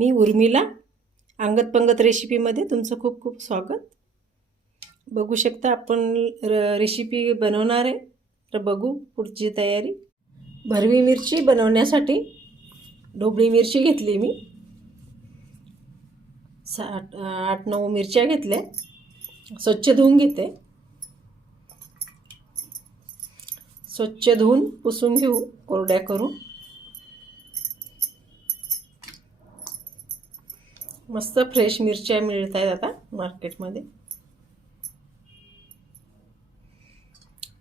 मी उर्मिला अंगत पंगत रेसिपीमध्ये तुमचं खूप खूप स्वागत. बघू शकता आपण र रेसिपी बनवणार आहे. तर बघू पुढची तयारी. भरवी मिरची बनवण्यासाठी ढोबळी मिरची घेतली मी. साठ आठ नऊ मिरच्या घेतल्या. स्वच्छ धुवून घेते. स्वच्छ धुवून पुसून घेऊ कोरड्या करून. मस्त फ्रेश मिरच्या मिळत आहेत आता मार्केटमध्ये.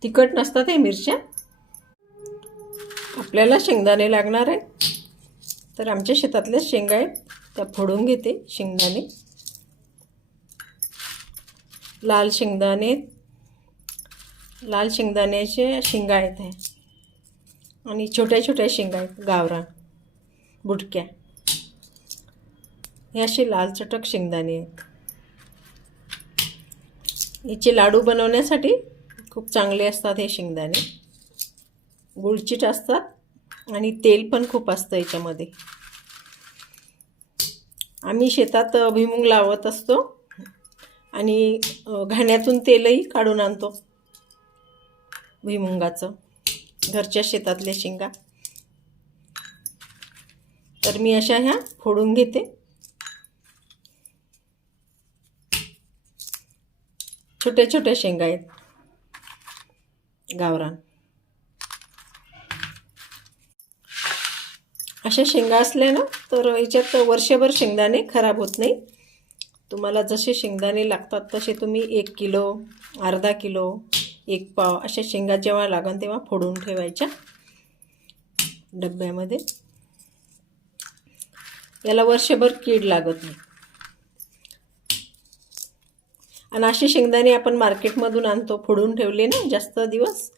तिखट नसतात हे मिरच्या. आपल्याला शेंगदाणे लागणार आहे तर आमच्या शेतातल्या शेंगा आहेत. त्या फोडून घेते शेंगदाणे. लाल शेंगदाणे लाल शेंगदाण्याचे शेंगा आहेत आणि छोट्या छोट्या शेंगा आहेत. गावरा बुटक्या. हे असे लाल चटक शेंगदाणे आहेत. याचे लाडू बनवण्यासाठी खूप चांगले असतात हे शेंगदाणे. गुळचिट असतात आणि तेल पण खूप असतं याच्यामध्ये. आम्ही शेतात भुईमुग लावत असतो आणि घाण्यातून तेलही काढून आणतो. भुईमुंगाचं घरच्या शेतातल्या शेंगा. तर मी अशा ह्या फोडून घेते. छोट्या छोट्या शेंगा आहेत. गावरान. अशा शेंगा असल्या ना तर याच्यात वर्षभर शेंगदाणे खराब होत नाही. तुम्हाला जसे शेंगदाणे लागतात तसे तुम्ही एक किलो अर्धा किलो एक पाव अशा शेंगा जेव्हा लागन तेव्हा फोडून ठेवायच्या डब्यामध्ये. याला वर्षभर कीड लागत नाही. आणि असे शेंगदाणे आपण मार्केटमधून आणतो फोडून ठेवले ना जास्त दिवस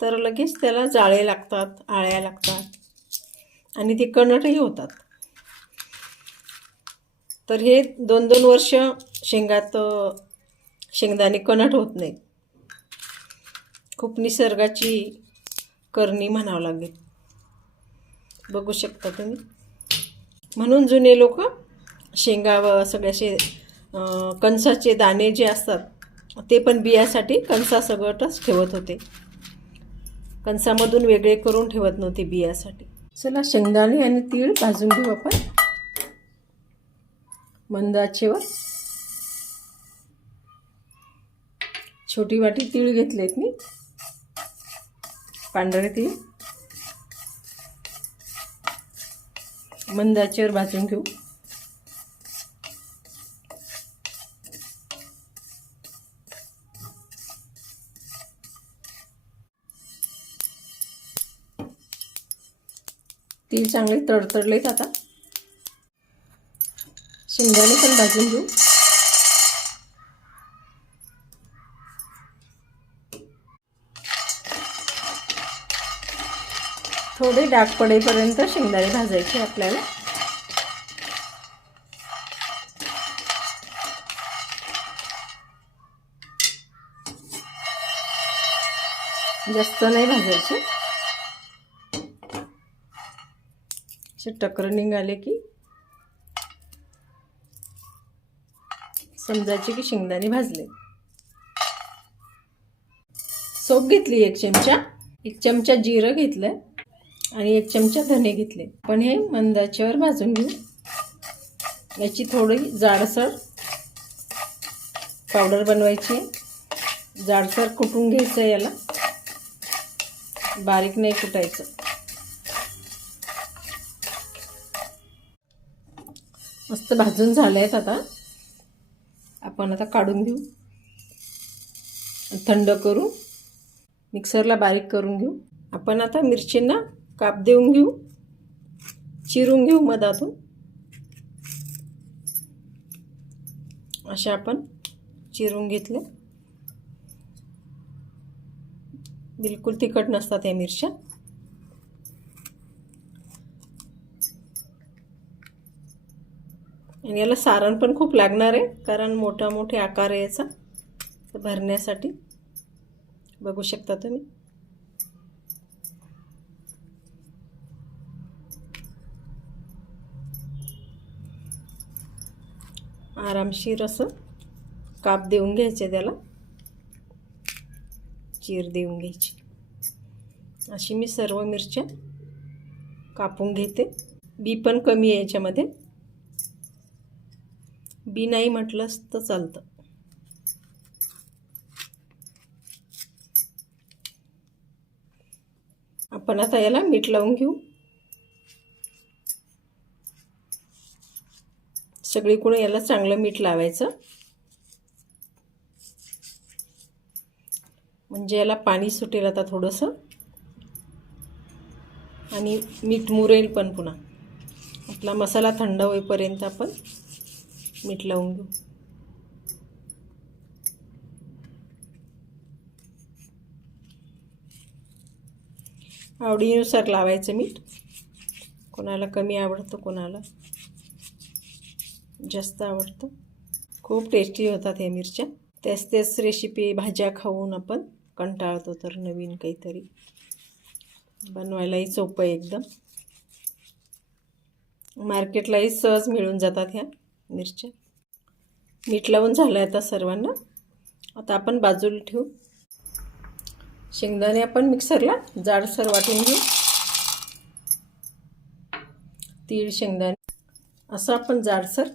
तर लगेच त्याला जाळे लागतात आळ्या लागतात आणि ते कणटही होतात. तर हे दोन दोन वर्ष शेंगात शेंगदाणे कणट होत नाहीत. खूप निसर्गाची करणी म्हणावं लागेल. बघू शकता तुम्ही. म्हणून जुने लोक शेंगा व सगळ्याशे कणसाचे दाणे जे असतात ते पण बियासाठी कणसासगटच ठेवत होते. कणसामधून वेगळे करून ठेवत नव्हते बियासाठी. चला शेंगदाणे आणि तीळ भाजून घेऊ आपण. मंदाचेवर छोटी वाटी तीळ घेतलेत मी. पांढरे तीळ. मंदाचेवर भाजून घेऊ. तीळ चांगले तडतडलेत आता. शेंगदाणे पण भाजून घेऊ. थोडे डाग पडेपर्यंत शेंगदाणे भाजायचे आपल्याला. जास्त नाही भाजायचे. असे टकर निघाले की समजायचे की शेंगदाणे भाजले. सोप घेतली एक चमचा. एक चमचा जिरं घेतलं आणि एक चमचा धने घेतले. पण हे मंदाच्यावर भाजून घेऊ. याची थोडी जाडसर पावडर बनवायची. जाडसर कुटून घ्यायचं याला. बारीक नाही कुटायचं. मस्त भाजून झाले आहेत आता. आपण आता काढून घेऊ. थंड करू. मिक्सरला बारीक करून घेऊ. आपण आता मिरचींना काप देऊन घेऊ. चिरून घेऊ मधातून. अशा आपण चिरून घेतले. बिलकुल तिखट नसतात या मिरच्या. आणि याला सारण पण खूप लागणार आहे कारण मोठा मोठे आकार आहे याचा. भरण्यासाठी बघू शकता तुम्ही. आरामशीर असं काप देऊन घ्यायचे त्याला. चीर देऊन घ्यायची. अशी मी सर्व मिरच्या कापून घेते. बी पण कमी आहे याच्यामध्ये. बी नाही म्हटलंच तर चालतं. आपण आता याला मीठ लावून घेऊ. सगळीकडून याला चांगलं मीठ लावायचं. म्हणजे याला पाणी सुटेल आता थोडंसं. आणि मीठ मुरेल पण पुन्हा. आपला मसाला थंड होईपर्यंत आपण मीठ लावून घेऊ. आवडीनुसार लावायचं मीठ. कोणाला कमी आवडतं कोणाला जास्त आवडतं. खूप टेस्टी होतात हे मिरच्या. तेच तेच रेसिपी भाज्या खाऊन आपण कंटाळतो तर नवीन काहीतरी. बनवायलाही सोपं आहे एकदम. मार्केटलाही सहज मिळून जातात ह्या. मिरच्या. मीठ लावून झालं आहे आता सर्वांना. आता आपण बाजूला ठेवू. शेंगदाणे आपण मिक्सरला जाडसर वाटून घेऊ. तीळ शेंगदाणे. असं आपण जाडसर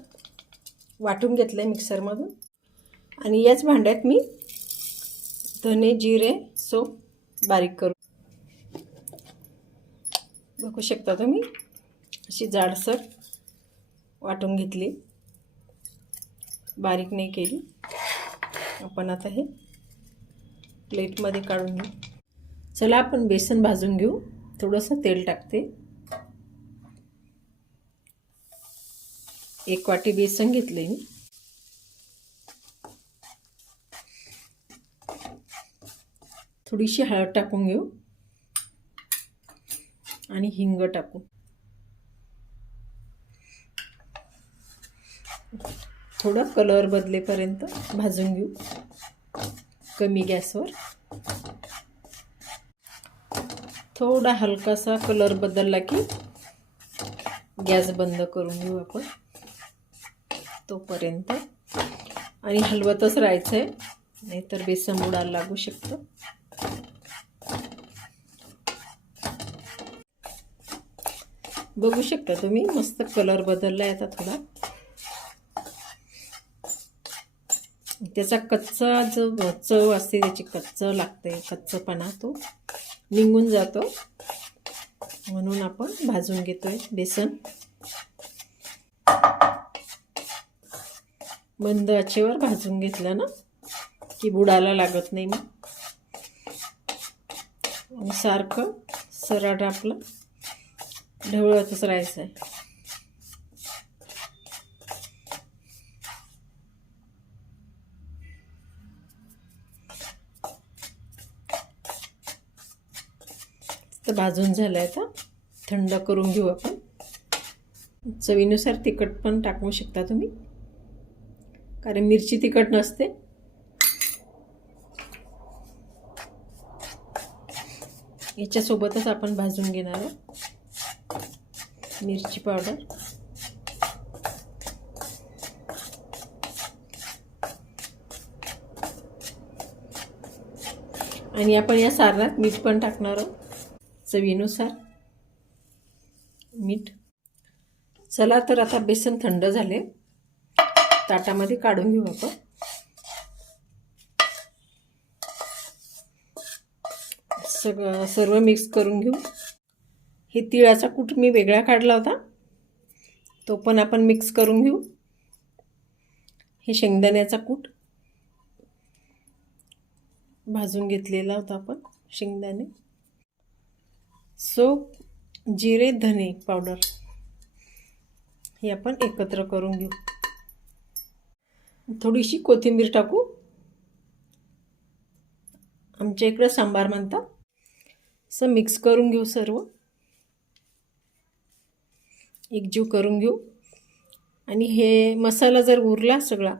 वाटून घेतलं आहे मिक्सरमधून. आणि याच भांड्यात मी धने जिरे सोप बारीक करू बघू शकता तुम्ही? अशी जाडसर वाटून घेतली. बारीक नाही केली. आपण आता हे प्लेटमध्ये काढून घेऊ. चला आपण बेसन भाजून घेऊ. थोडंसं तेल टाकते. एक वाटी बेसन घेतले मी. थोडीशी हळद टाकून घेऊ. आणि हिंग टाकू. थोडं कलर बदलेपर्यंत भाजून घेऊ. कमी गॅसवर. थोडा हलकासा कलर बदलला की गॅस बंद करून घेऊ आपण. तोपर्यंत. आणि हलवतच राहायचं आहे नाहीतर बेसन बुडायला लागू शकतं. बघू शकता तुम्ही मस्त कलर बदलला आहे आता थोडा. त्याचा कच्चा जो चव असते त्याची कच्चं लागते कच्चपणा तो निघून जातो. म्हणून आपण भाजून घेतोय बेसन. मंद आचेवर भाजून घेतलं ना की बुडाला लागत नाही मग. सारखं सरळ आपलं ढवळतच राहायचं आहे भाजून झालं आहे आता. थंड करून घेऊ आपण. चवीनुसार तिखट पण टाकू शकता तुम्ही. कारण मिरची तिखट नसते. याच्यासोबतच आपण भाजून घेणार आहोत. मिरची पावडर. आणि आपण या सारणात मीठ पण टाकणार आहोत. चवीनुसार मीठ. चला तर आता बेसन थंड झाले. ताटामध्ये काढून घेऊ आपण. सगळं सर्व मिक्स करून घेऊ. हे तिळाचा कूट मी वेगळा काढला होता. तो पण आपण मिक्स करून घेऊ. हे शेंगदाण्याचा कूट भाजून घेतलेला होता आपण शेंगदाणे. सो जिरे धने पावडर हे आपण एकत्र करून घेऊ. थोडीशी कोथिंबीर टाकू. आमच्या इकडं सांबार म्हणतात. असं मिक्स करून घेऊ सर्व. एकजीव करून घेऊ. आणि हे मसाला जर उरला सगळा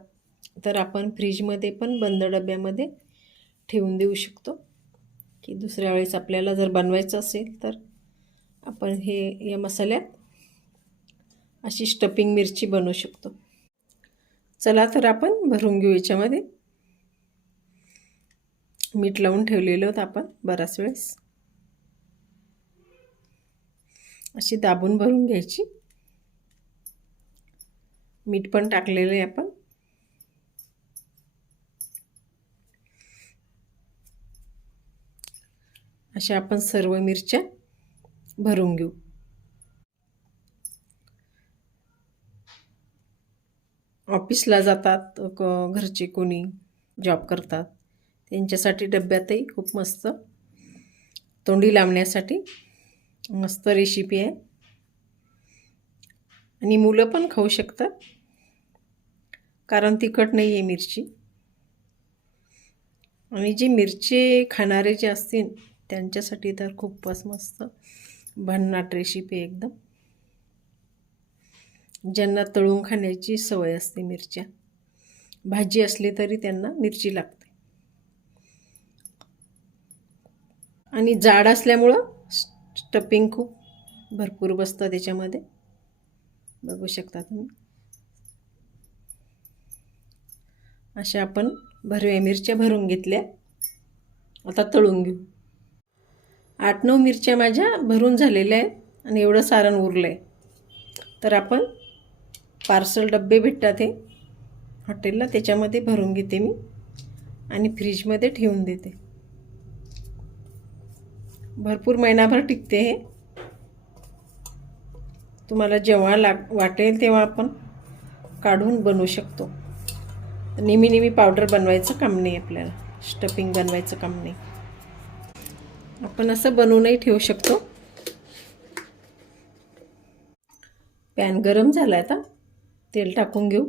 तर आपण फ्रीजमध्ये पण बंद डब्यामध्ये ठेवून देऊ शकतो. की दुसऱ्या वेळेस आपल्याला जर बनवायचं असेल तर आपण हे या मसाल्यात अशी स्टपिंग मिरची बनवू शकतो. चला तर आपण भरून घेऊ याच्यामध्ये. मीठ लावून ठेवलेलं होतं आपण बराच वेळेस. अशी दाबून भरून घ्यायची. मीठ पण टाकलेलं आहे आपण. अशा आपण सर्व मिरच्या भरून घेऊ. ऑफिसला जातात क- घरचे कोणी जॉब करतात त्यांच्यासाठी डब्यातही खूप मस्त तोंडी लावण्यासाठी मस्त रेसिपी आहे. आणि मुलं पण खाऊ शकतात कारण तिखट नाही आहे मिरची. आणि जी मिरची खाणारे जे असतील त्यांच्यासाठी तर खूपच मस्त. भन्नाट रेसिपी एकदम. ज्यांना तळून खाण्याची सवय असते मिरच्या. भाजी असली तरी त्यांना मिरची लागते. आणि जाड असल्यामुळं स्टपिंग खूप भरपूर बसतं त्याच्यामध्ये. बघू शकता तुम्ही. अशा आपण भरव्या मिरच्या भरून घेतल्या. आता तळून घेऊ. आठ नऊ मिरच्या माझ्या भरून झालेल्या आहेत आणि एवढं सारण उरलं आहे तर आपण पार्सल डब्बे भेटतात हे. हॉटेलला त्याच्यामध्ये भरून घेते मी आणि फ्रीजमध्ये ठेवून देते. भरपूर महिनाभर टिकते हे. तुम्हाला जेव्हा लाग वाटेल तेव्हा आपण काढून बनवू शकतो. नेहमी नेहमी पावडर बनवायचं काम नाही आपल्याला. स्टफिंग बनवायचं काम नाही. आपण असं बनवूनही ठेवू शकतो. पॅन गरम झाला आता. तेल टाकून घेऊ.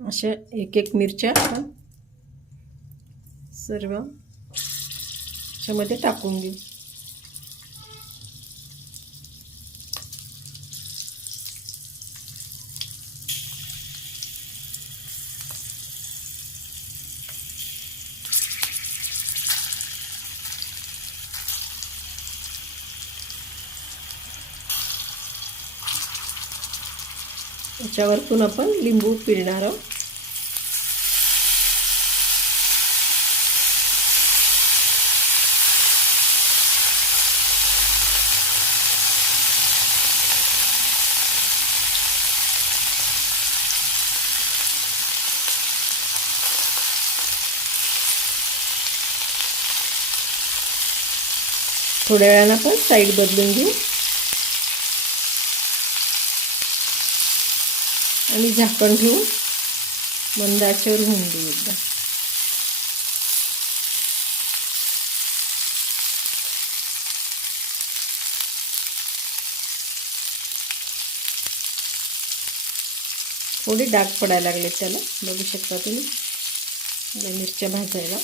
अशा एक एक मिरच्या आपण सर्व याच्यामध्ये टाकून घेऊ याच्यावरतून आपण लिंबू पिळणार आहोत. थोड्या वेळानं आपण साईड बदलून घेऊ. आणि झाकण ठेवून मंदाच्यावर होऊन देऊ एकदा. थोडे डाग पडायला लागले त्याला. बघू शकता तुम्ही. मिरच्या भाजायला.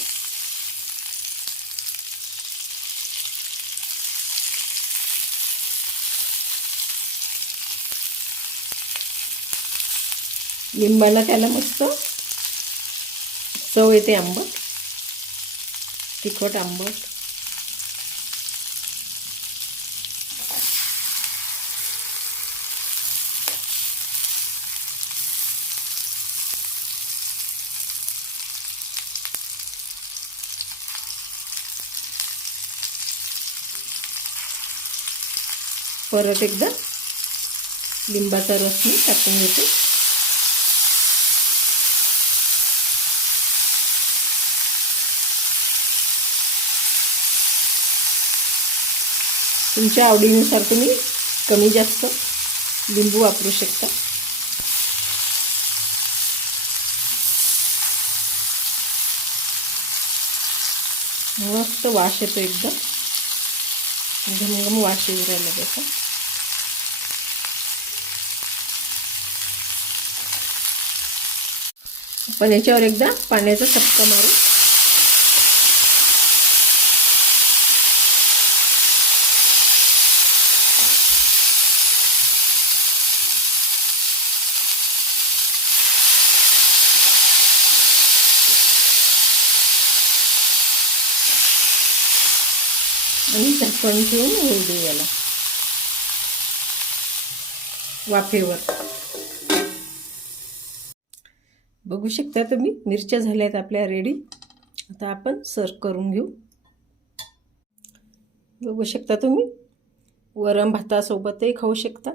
लिंबाला त्याला मस्त चव येते आंबट तिखट आंबट. परत एकदा लिंबाचा रस मी टाकून घेते. तुमच्या आवडीनुसार तुम्ही कमी जास्त लिंबू वापरू शकता. मस्त वास येतो एकदम. घमघम वास येऊ राहिला त्याचा. आपण याच्यावर एकदा पाण्याचा चपका मारू. आणि झाकण ठेवून होऊ दे याला. वाफेवर. बघू शकता तुम्ही मिरच्या झाल्यात आपल्या रेडी आता आपण सर्व करून घेऊ. बघू शकता तुम्ही वरण भातासोबतही खाऊ शकता.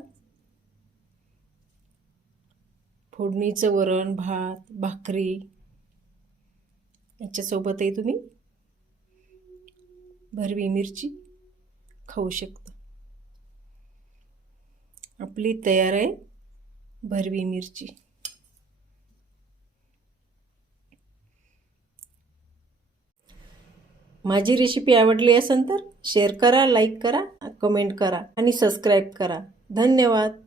फोडणीचं वरण भात भाकरी याच्यासोबतही तुम्ही भरवी मिरची खाऊ शकता. आपली तयार आहे भरवी मिरची. माझी रेसिपी आवडली असेल तर शेअर करा लाईक करा कमेंट करा आणि सबस्क्राईब करा. धन्यवाद.